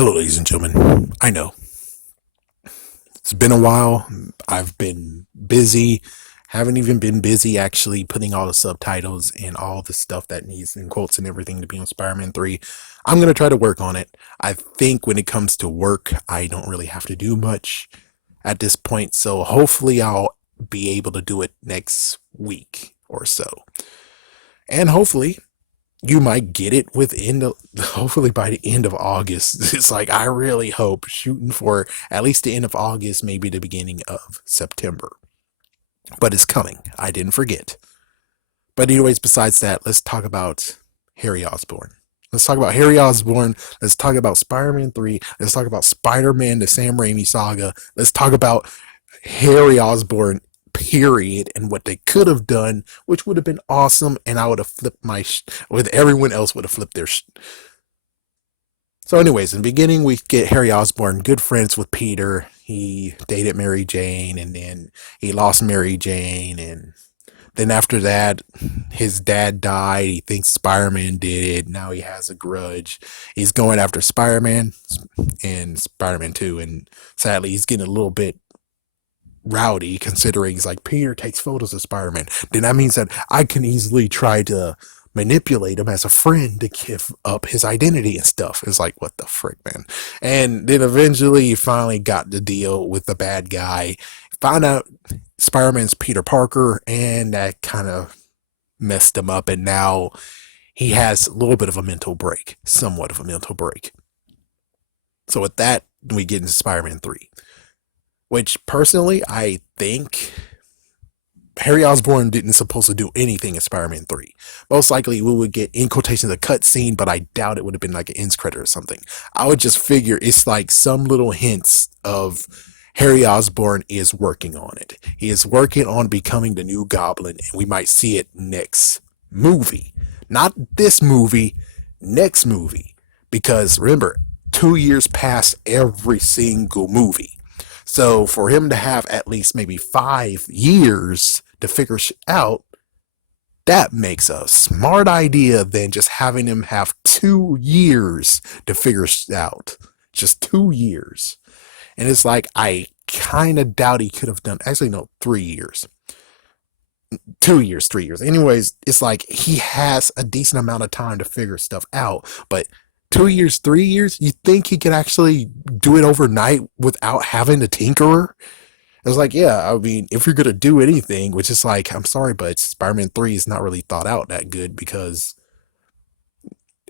Hello, ladies and gentlemen. I know it's been a while. I've been busy. Haven't even been busy actually putting all the subtitles and all the stuff that needs in quotes and everything to be on Spider-Man 3. I'm going to try to work on it. I think when it comes to work, I don't really have to do much at this point. So hopefully I'll be able to do it next week or so. And hopefully you might get it hopefully by the end of August. It's like I really hope shooting for at least the end of August, maybe the beginning of September. But it's coming. I didn't forget. But anyways, besides that, let's talk about Harry Osborn. Let's talk about Harry Osborn. Let's talk about Spider-Man 3. Let's talk about Spider-Man, the Sam Raimi saga. Let's talk about Harry Osborn, period, and what they could have done, which would have been awesome. And I would have flipped with everyone else would have flipped their. So, anyways, in the beginning, we get Harry Osborn, good friends with Peter. He dated Mary Jane, and then he lost Mary Jane, and then after that, his dad died. He thinks Spider-Man did it. Now he has a grudge. He's going after Spider-Man and Spider-Man 2, and sadly, he's getting a little bit rowdy considering he's like, Peter takes photos of Spider-Man. Then that means that I can easily try to manipulate him as a friend to give up his identity and stuff. It's like, what the frick, man? And then eventually he finally got the deal with the bad guy, found out Spider-Man's Peter Parker, and that kind of messed him up, and now he has a little bit of a mental break, somewhat of a mental break. So with that, we get into Spider-Man 3, which personally I think Harry Osborn didn't supposed to do anything in Spider-Man 3. Most likely we would get, in quotations, a cutscene, but I doubt it would have been like an end credit or something. I would just figure it's like some little hints of Harry Osborn is working on it. He is working on becoming the new Goblin, and we might see it next movie. Not this movie, next movie. Because remember, 2 years past every single movie. So for him to have at least maybe 5 years to figure out, that makes a smart idea than just having him have 2 years to figure out. Just 2 years. And it's like, I kind of doubt he could have done, actually, no, 3 years. 2 years, 3 years. Anyways, it's like he has a decent amount of time to figure stuff out. But 2 years, 3 years, you think he could actually do it overnight without having a tinkerer? It was like, yeah, I mean, if you're going to do anything, which is like, I'm sorry, but Spider-Man 3 is not really thought out that good because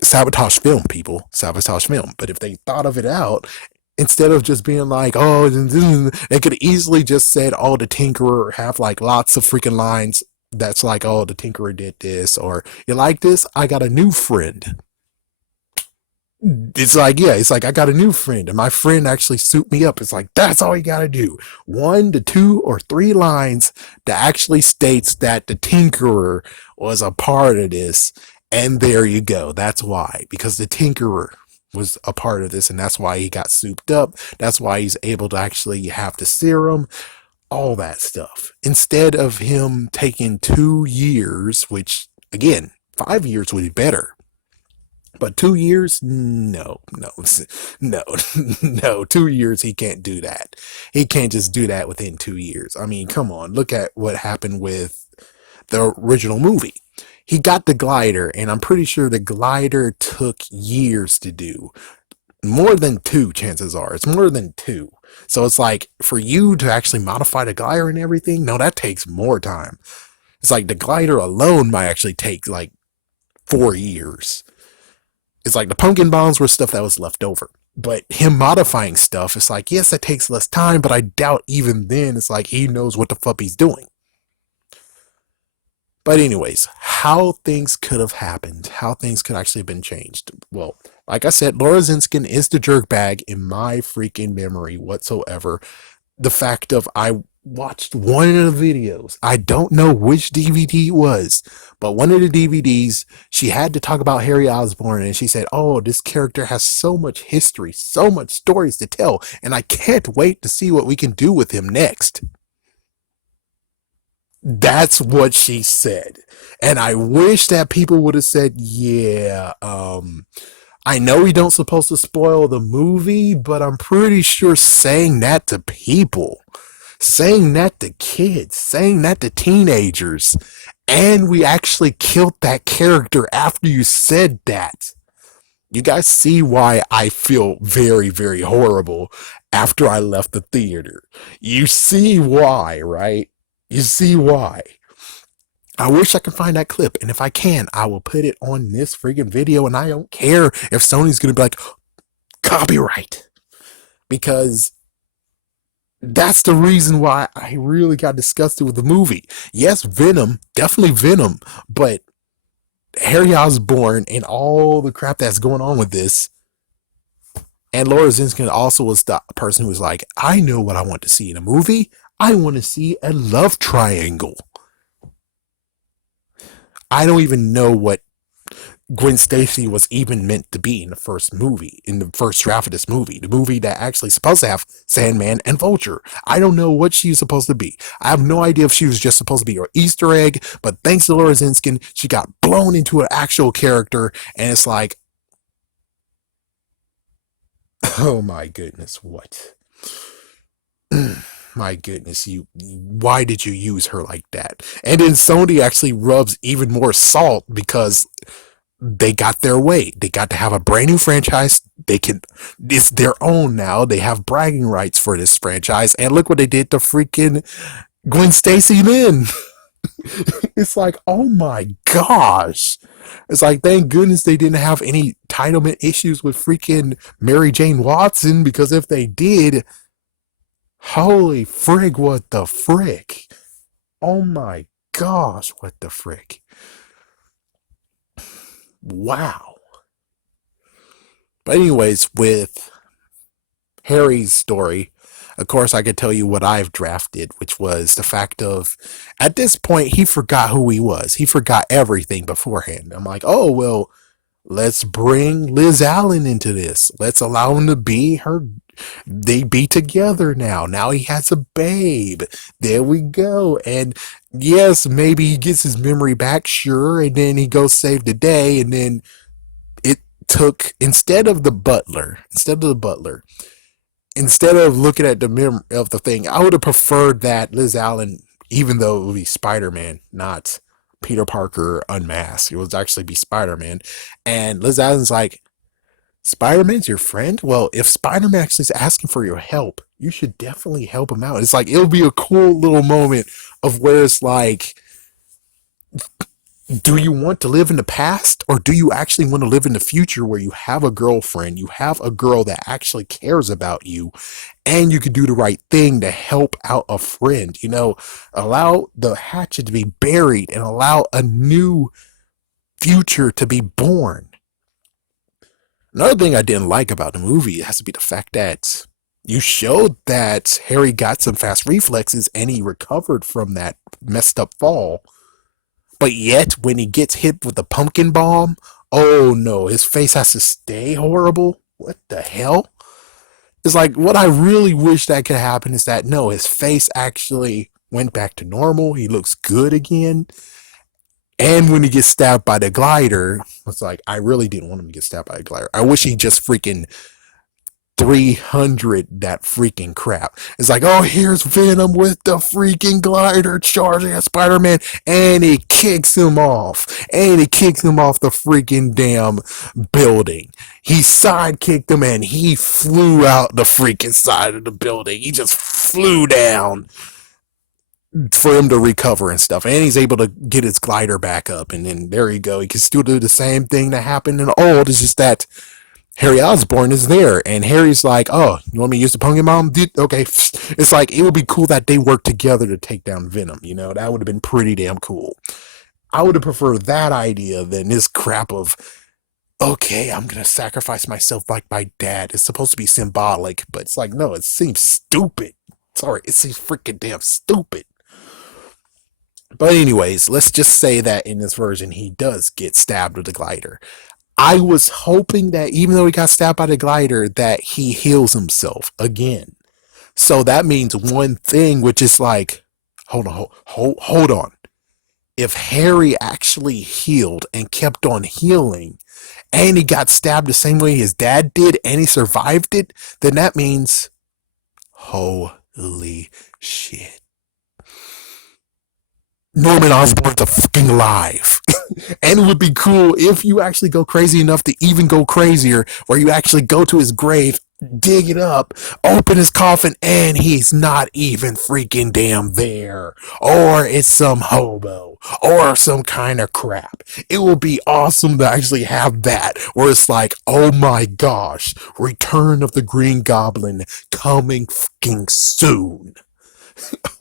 sabotage film, people, sabotage film. But if they thought of it out, instead of just being like, oh, they could easily just said, oh, the Tinkerer have like lots of freaking lines that's like, oh, the Tinkerer did this, or you like this? I got a new friend. It's like, yeah, it's like I got a new friend, and my friend actually suit me up. It's like, that's all you gotta do. 1 to 2 or 3 lines that actually states that the Tinkerer was a part of this, and there you go. That's why, because the Tinkerer was a part of this, and that's why he got souped up. That's why he's able to actually have the serum, all that stuff. Instead of him taking 2 years, which again, 5 years would be better. But 2 years? No, no, no, no. 2 years, he can't do that. He can't just do that within 2 years. I mean, come on. Look at what happened with the original movie. He got the glider, and I'm pretty sure the glider took years to do. More than 2, chances are. It's more than 2. So it's like, for you to actually modify the glider and everything, no, that takes more time. It's like the glider alone might actually take like 4 years. It's like the pumpkin bombs were stuff that was left over. But him modifying stuff, it's like, yes, that takes less time, but I doubt even then it's like he knows what the fuck he's doing. But anyways, how things could have happened, how things could actually have been changed. Well, like I said, Laura Zinskin is the jerkbag in my freaking memory whatsoever. The fact of I watched one of the videos. I don't know which DVD it was, but one of the DVDs, she had to talk about Harry Osborn, and she said, oh, this character has so much history, so much stories to tell, and I can't wait to see what we can do with him next. That's what she said. And I wish that people would have said, yeah, I know we don't supposed to spoil the movie, but I'm pretty sure saying that to people, saying that to kids, saying that to teenagers, and we actually killed that character after you said that. You guys see why I feel very, very horrible after I left the theater. You see why, right? You see why. I wish I could find that clip, and if I can, I will put it on this friggin' video, and I don't care if Sony's gonna be like, copyright. Because that's the reason why I really got disgusted with the movie. Yes, Venom, definitely Venom, but Harry Osborn and all the crap that's going on with this. And Laura Zinskin also was the person who was like, I know what I want to see in a movie. I want to see a love triangle. I don't even know what Gwen Stacy was even meant to be in the first movie, in the first draft of this movie, the movie that actually supposed to have Sandman and Vulture. I don't know what she was supposed to be. I have no idea if she was just supposed to be an Easter egg, but thanks to Laura Zinskin, she got blown into an actual character, and it's like, oh my goodness, what? My goodness, why did you use her like that? And then Sony actually rubs even more salt because they got their way. They got to have a brand new franchise. It's their own now. They have bragging rights for this franchise. And look what they did to freaking Gwen Stacy then. It's like, oh my gosh. It's like, thank goodness they didn't have any entitlement issues with freaking Mary Jane Watson, because if they did, holy frig, what the frick? Oh my gosh, what the frick? Wow. But anyways, with Harry's story, of course, I could tell you what I've drafted, which was the fact of, at this point, he forgot who he was. He forgot everything beforehand. I'm like, oh, well, let's bring Liz Allen into this. Let's allow him to be her. They be together now. Now he has a babe. There we go. And yes, maybe he gets his memory back, sure, and then he goes save the day, and then it took, instead of looking at the memory of the thing, I would have preferred that Liz Allen, even though it would be Spider-Man, not Peter Parker unmasked, it would actually be Spider-Man. And Liz Allen's like, Spider-Man's your friend? Well, if Spider-Man actually is asking for your help, you should definitely help him out. It's like, it'll be a cool little moment of where it's like, do you want to live in the past, or do you actually want to live in the future where you have a girlfriend, you have a girl that actually cares about you, and you can do the right thing to help out a friend? Allow the hatchet to be buried and allow a new future to be born. Another thing I didn't like about the movie has to be the fact that you showed that Harry got some fast reflexes and he recovered from that messed up fall. But yet, when he gets hit with the pumpkin bomb, oh no, his face has to stay horrible. What the hell? It's like, what I really wish that could happen is that, no, his face actually went back to normal. He looks good again. And when he gets stabbed by the glider, it's like, I really didn't want him to get stabbed by a glider. I wish he just freaking 300 that freaking crap. It's like, oh, here's Venom with the freaking glider charging at Spider-Man, and he kicks him off. And he kicks him off the freaking damn building. He sidekicked him, and he flew out the freaking side of the building. He just flew down for him to recover and stuff. And he's able to get his glider back up, and then there you go. He can still do the same thing that happened in old. It's just that Harry Osborn is there, and Harry's like, oh, you want me to use the pumpkin bomb? Okay. It's like, it would be cool that they work together to take down Venom. That would have been pretty damn cool. I would have preferred that idea than this crap of, okay, I'm going to sacrifice myself like my dad. It's supposed to be symbolic, but it's like, no, it seems stupid. Sorry, it seems freaking damn stupid. But anyways, let's just say that in this version, he does get stabbed with a glider. I was hoping that even though he got stabbed by the glider, that he heals himself again. So that means one thing, which is like, hold on. if Harry actually healed and kept on healing, and he got stabbed the same way his dad did, and he survived it, then that means, holy shit, Norman Osborn's a fucking alive. And it would be cool if you actually go crazy enough to even go crazier, where you actually go to his grave, dig it up, open his coffin, and he's not even freaking damn there. Or it's some hobo. Or some kind of crap. It will be awesome to actually have that, where it's like, oh my gosh, Return of the Green Goblin coming fucking soon.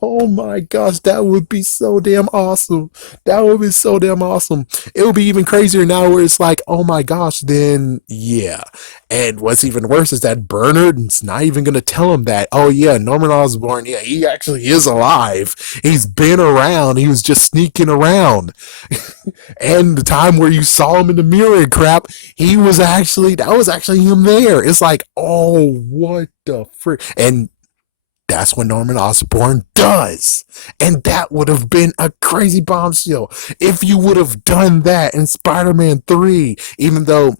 Oh my gosh, that would be so damn awesome. That would be so damn awesome. It would be even crazier now where it's like, oh my gosh, then yeah. And what's even worse is that Bernard's not even going to tell him that, oh yeah, Norman Osborn, yeah, he actually is alive. He's been around. He was just sneaking around. And the time where you saw him in the mirror and crap, that was actually him there. It's like, oh, what the frick? And that's what Norman Osborn does. And that would have been a crazy bombshell if you would have done that in Spider-Man 3, even though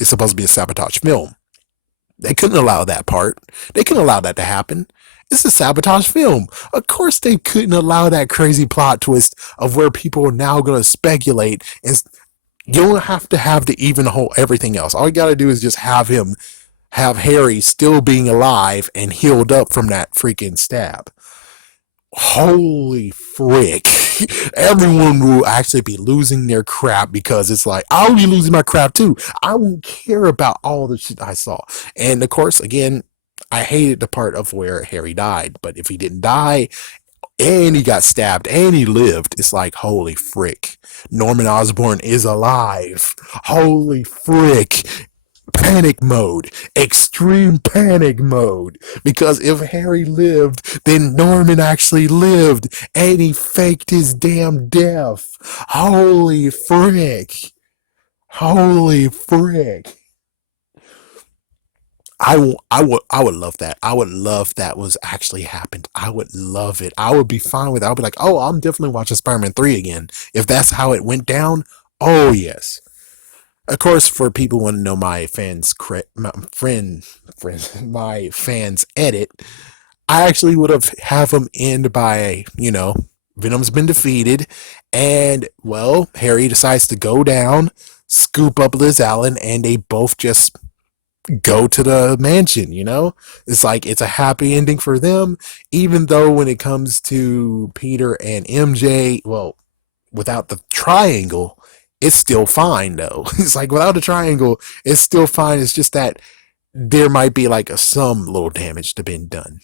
it's supposed to be a sabotage film. They couldn't allow that part. They couldn't allow that to happen. It's a sabotage film. Of course they couldn't allow that crazy plot twist of where people are now going to speculate. And you don't have to have the even whole everything else. All you got to do is just have Harry still being alive and healed up from that freaking stab. Holy frick. Everyone will actually be losing their crap, because it's like, I'll be losing my crap too. I won't care about all the shit I saw. And of course, again, I hated the part of where Harry died, but if he didn't die and he got stabbed and he lived, it's like, holy frick. Norman Osborn is alive. Holy frick. Panic mode, extreme panic mode, because if Harry lived, then Norman actually lived, and he faked his damn death. Holy frick. Holy frick. I would love that. I would love that was actually happened. I would love it. I would be fine with it. I would be like, oh, I'm definitely watching Spider-Man 3 again. If that's how it went down, oh yes. Of course, for people who want to know my my fans edit, I actually would have them end by, Venom's been defeated, and well, Harry decides to go down, scoop up Liz Allen, and they both just go to the mansion. It's like, it's a happy ending for them, even though when it comes to Peter and MJ, well, without the triangle, it's still fine though. It's like, without a triangle, it's still fine. It's just that there might be like some little damage to be done.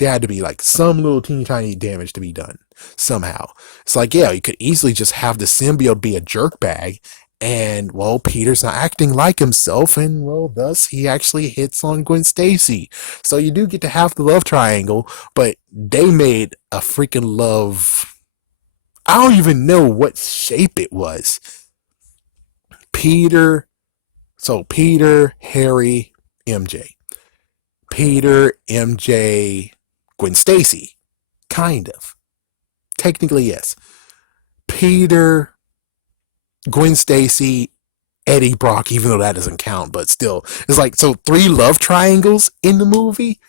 There had to be like some little teeny tiny damage to be done somehow. It's like, yeah, you could easily just have the symbiote be a jerkbag, and well, Peter's not acting like himself, and well, thus he actually hits on Gwen Stacy. So you do get to have the love triangle, but they made a freaking love. I don't even know what shape it was. Peter, Harry, MJ. Peter, MJ, Gwen Stacy. Kind of. Technically, yes. Peter, Gwen Stacy, Eddie Brock, even though that doesn't count, but still. It's like, so 3 love triangles in the movie?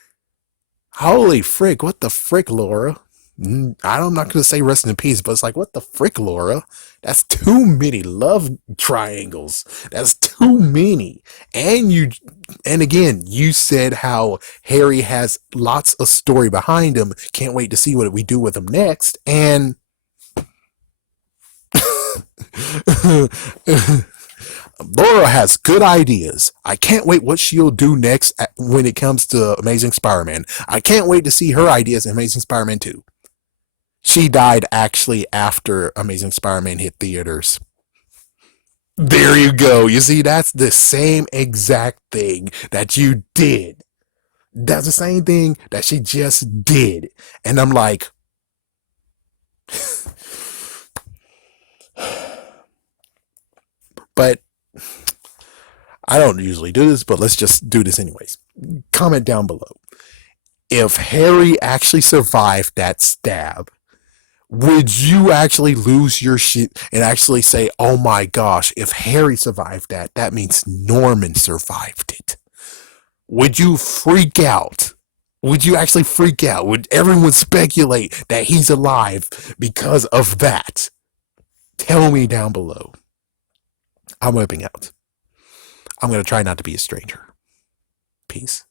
Holy frick, what the frick, Laura? I'm not going to say rest in peace, but it's like, what the frick, Laura? That's too many love triangles. That's too many. And again, you said how Harry has lots of story behind him. Can't wait to see what we do with him next. And Laura has good ideas. I can't wait what she'll do next when it comes to Amazing Spider-Man. I can't wait to see her ideas in Amazing Spider-Man 2. She died actually after Amazing Spider-Man hit theaters. There you go. You see, that's the same exact thing that you did. That's the same thing that she just did. And I'm like, but I don't usually do this, but let's just do this anyways. Comment down below. If Harry actually survived that stab, Would you actually lose your shit and actually say, oh my gosh, if Harry survived that, that means Norman survived it? Would you freak out? Would you actually freak out? Would everyone speculate that he's alive because of that? Tell me down below. I'm whipping out. I'm going to try not to be a stranger. Peace.